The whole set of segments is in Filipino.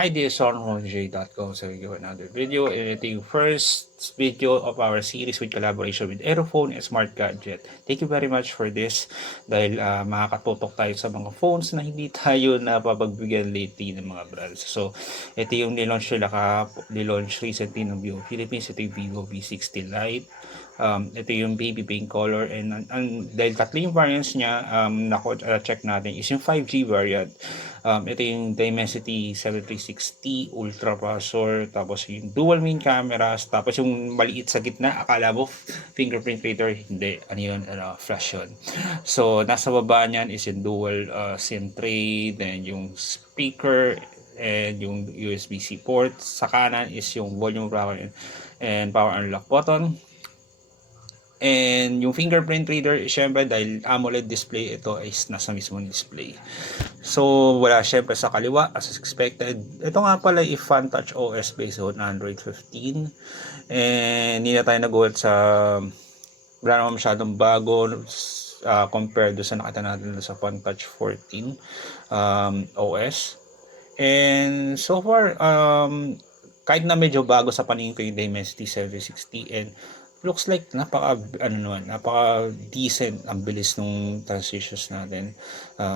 Hi, this is SonHonJ.com. So we go another video, and ito yung first video of our series with collaboration with Aerophone and Smart Gadget. Thank you very much for this dahil makakatutok tayo sa mga phones na hindi tayo napapagbigyan lately ng mga brands. So ito yung nilaunch recently ng Vivo Philippines. Ito yung Vivo V60 Lite. Ito yung baby pink color, and dahil tatlo yung variants niya, check natin is yung 5G variant. Ito yung Dimensity 7360 Ultra processor, tapos yung dual main cameras, tapos yung maliit sa gitna, akala mo fingerprint reader, hindi, ano yun, flash yun. So nasa baba niyan is yung dual SIM tray, then yung speaker, and yung USB-C port. Sa kanan is yung volume rocker and power unlock button. And yung fingerprint reader, syempre dahil AMOLED display ito is nasa mismong display. So wala syempre sa kaliwa as expected. Ito nga pala if Fan Touch OS based on Android 15. And hindi na tayo nag-uwat sa wala naman masyadong bago compared do sa nakita natin sa Fan Touch 14 OS. And so far kahit na medyo bago sa paningin ko yung Dimensity 760, and looks like napaka decent ang bilis nung transitions natin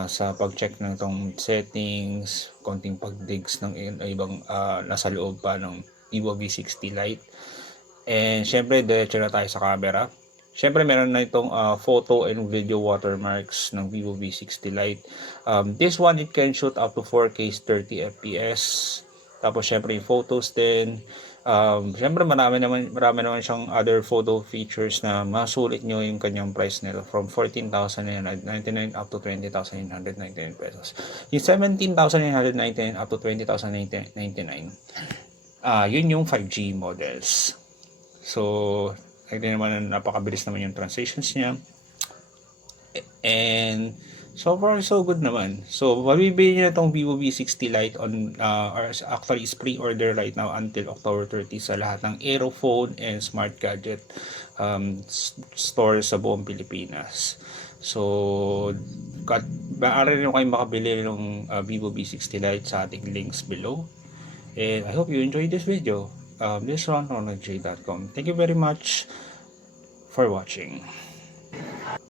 sa pag-check ng tong settings, konting pag-digs ng ibang nasa loob pa ng Vivo V60 Lite. And syempre diretso na tayo sa camera. Syempre meron na itong photo and video watermarks ng Vivo V60 Lite. This one, it can shoot up to 4K 30 fps. Tapos syempre yung photos din. Syempre marami naman siyang other photo features na masulit nyo yung kanyang price nito from 14,999 up to 20,999 pesos. Yung 17,999 up to 20,999, yun yung 5G models. So ito naman, napakabilis naman yung transitions niya. And so far so good naman. So mabibili niyo itong Vivo V60 Lite on or actually is pre-order right now until October 30 sa lahat ng Aerophone and Smart Gadget stores sa buong Pilipinas. So maaari rin kayo makabili ng Vivo V60 Lite sa ating links below. And I hope you enjoyed this video. This is RonRonaldJ.com. Thank you very much for watching.